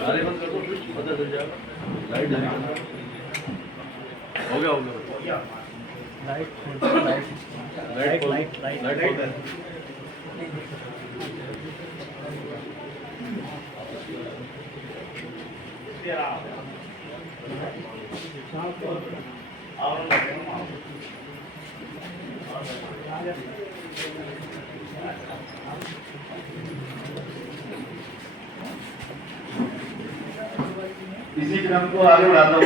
सारे बंद कर दो, पता चल जाएगा। लाइट हो गया लाइट इसी क्रम को आगे बढ़ाता हूँ।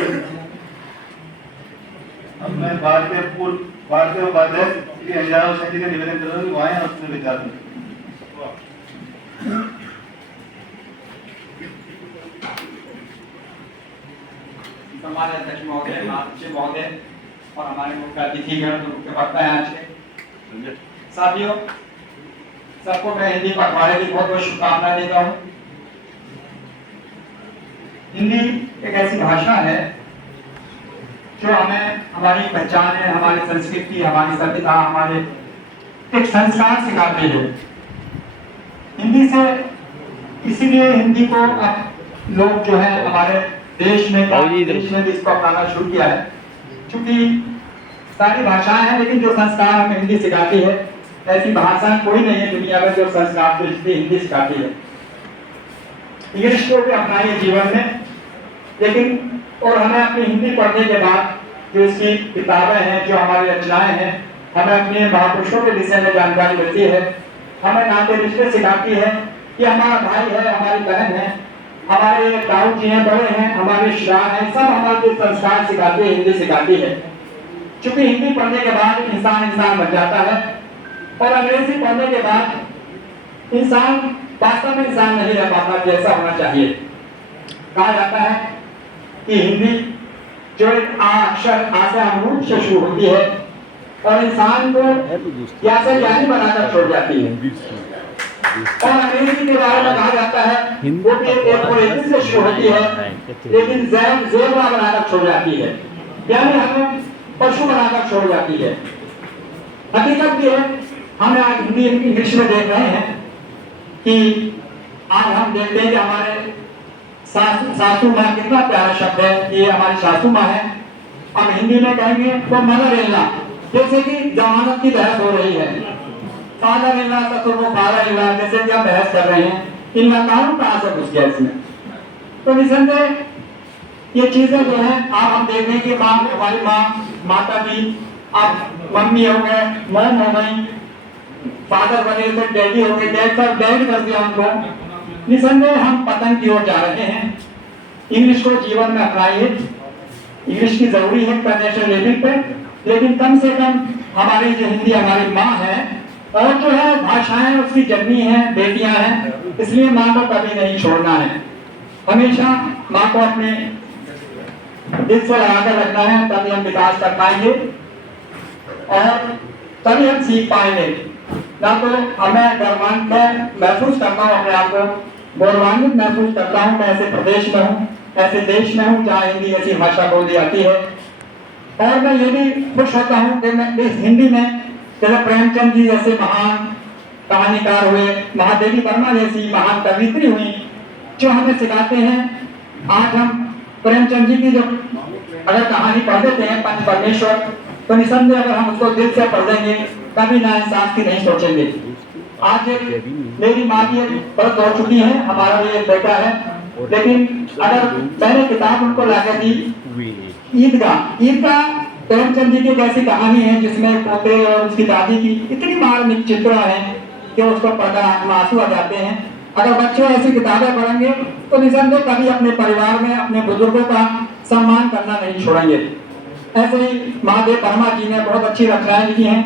अब मैं भारतीय उपाध्यक्ष श्री अंजाव सिंह जी का निवेदन कर रहा हूँ कि वहाँ अपने विचार दें। सम्मानित अध्यक्ष महोदय, महासचिव महोदय और हमारे मुख्य अतिथिगण, मुख्य वक्ता हैं आज के साथियों, सबको मैं हिंदी पखवाड़े की बहुत बहुत शुभकामनाएं देता हूँ। हिंदी एक ऐसी भाषा है जो हमें हमारी पहचान है, हमारी संस्कृति, हमारी सभ्यता, हमारे एक संस्कार सिखाती है। हिंदी से इसीलिए हिंदी को अब लोग जो है हमारे देश में भी इसको अपनाना शुरू किया है, क्योंकि सारी भाषाएं हैं लेकिन जो संस्कार हमें हिंदी सिखाती है, ऐसी भाषा कोई नहीं है दुनिया में जो संस्कार तो हिंदी सिखाती है। इंग्लिश को भी अपनाइए जीवन में, लेकिन और हमें अपनी हिंदी पढ़ने के बाद जो इसकी किताबें हैं, जो हमारी रचनाएं हैं, हमें अपने महापुरुषों के विषय में जानकारी मिलती है, हमें नाते रिश्ते सिखाती है कि हमारा भाई है, हमारी बहन है, हमारे ताऊ जी हैं, बड़े हैं, हमारे रिश्तेदार हैं, सब हमारे संस्कार सिखाती है, हिंदी सिखाती है। क्योंकि हिंदी पढ़ने के बाद इंसान बन जाता है और अंग्रेजी पढ़ने के बाद इंसान वास्तव में इंसान नहीं रह पाता जैसा होना चाहिए। कहा जाता है कि हिंदी जो एक अक्षर आ से अनुरूप से शुरू होती है और इंसान को या से यानी बनाकर छोड़ जाती है, और अंग्रेजी के बारे में कहा जाता है वो भी एक से शुरू होती है लेकिन जेबरा बनाकर छोड़ जाती है, यानी हमें पशु बनाकर छोड़ जाती है। हकीकत ये है, हमें आज हिंदी इंग्लिश में देख रहे हैं कि आज हम देखते हैं कि हमारे सासू माँ कितना प्यारा शब्द है, ये हमारी सासू माँ है। हम हिंदी में कहेंगे तो मदर इन लॉ, जैसे कि जमानत की बहस हो रही है, फादर इन लॉ ससुर को फादर इन लॉ, जैसे कि हम बहस कर रहे हैं, इनका कानून कहाँ से घुस गया इसमें। तो निसंदेह ये चीजें जो है आप हम देख रहे हैं कि माँ, हमारी माँ, माता जी, अब मम्मी हो गए, मॉम हो गई, फादर बने तो डैडी हो गए, डैड कर दिया हमको। निसंदेह हम पतन की ओर जा रहे हैं। इंग्लिश को जीवन में अपनाइए, इंग्लिश की जरूरी है इंटरनेशनल लेवल पे, लेकिन कम से कम हमारी जो हिंदी हमारी माँ है और जो है भाषाएं उसकी जननी है, बेटियां हैं, इसलिए माँ को कभी नहीं छोड़ना है। हमेशा माँ को अपने दिल से लगाकर रखना है, तभी हम विकास कर पाएंगे और तभी हम सीख पाएंगे। ना तो हमें गौरवान्वित महसूस करता हूँ, अपने आप को गौरवान्वित महसूस करता हूँ मैं ऐसे प्रदेश में हूँ, ऐसे देश में हूँ जहाँ हिंदी ऐसी भाषा बोली जाती है। और मैं ये भी खुश होता हूँ कि मैं इस हिंदी में जैसे प्रेमचंद जी जैसे महान कहानीकार हुए, महादेवी वर्मा जैसी महान कवित्री हुई, जो हमें सिखाते हैं। आज हम प्रेमचंद जी की जो अगर कहानी पढ़ देते हैं पंच परमेश्वर, तो निसंदेह अगर हम उसको दिल से पढ़ देंगे कभी ना इंसाफ की नहीं सोचेंगे। आज मेरी माँ भी बहुत हो चुकी है, हमारा भी एक बेटा है, लेकिन अगर मैंने किताब उनको लाकर दी ईद का प्रेमचंद जी की एक ऐसी कहानी है जिसमें पोते और उसकी दादी की इतनी मार्मिक चित्र है कि उसको पढ़कर आंसू आ जाते हैं। अगर बच्चे ऐसी किताबें पढ़ेंगे तो निसंदेह कभी अपने परिवार में अपने बुजुर्गों का सम्मान करना नहीं छोड़ेंगे। ऐसे ही महादेव वर्मा जी ने बहुत अच्छी रचनाएं लिखी हैं,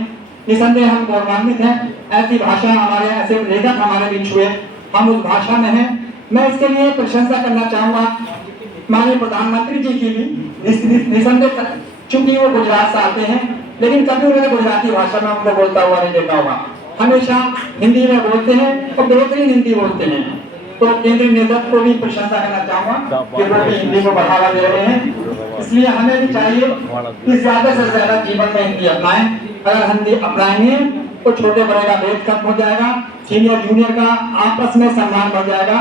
निसंदेह हम गौरवान्वित हैं। ऐसी भाषा हमारे, ऐसे लेखक हमारे बीच हुए, हम उस भाषा में हैं। मैं इसके लिए प्रशंसा करना चाहूँगा माननीय प्रधानमंत्री जी की भी। निसंदेह चूंकि वो गुजरात से आते हैं, लेकिन कभी उन्होंने गुजराती भाषा में उनको बोलता हुआ नहीं देखा होगा, हमेशा हिंदी में बोलते हैं और बेहतरीन हिंदी बोलते हैं। तो केंद्रीय नेतृत्व को भी प्रशंसा करना चाहूँगा कि वो भी हिंदी को बढ़ावा दे रहे हैं। इसलिए हमें भी चाहिए कि ज्यादा से ज्यादा जीवन में हिंदी अपनाएं। अगर हिंदी अपनाएंगे को छोटे बड़े का भेद कम हो जाएगा, सीनियर जूनियर का आपस में सम्मान बढ़ जाएगा।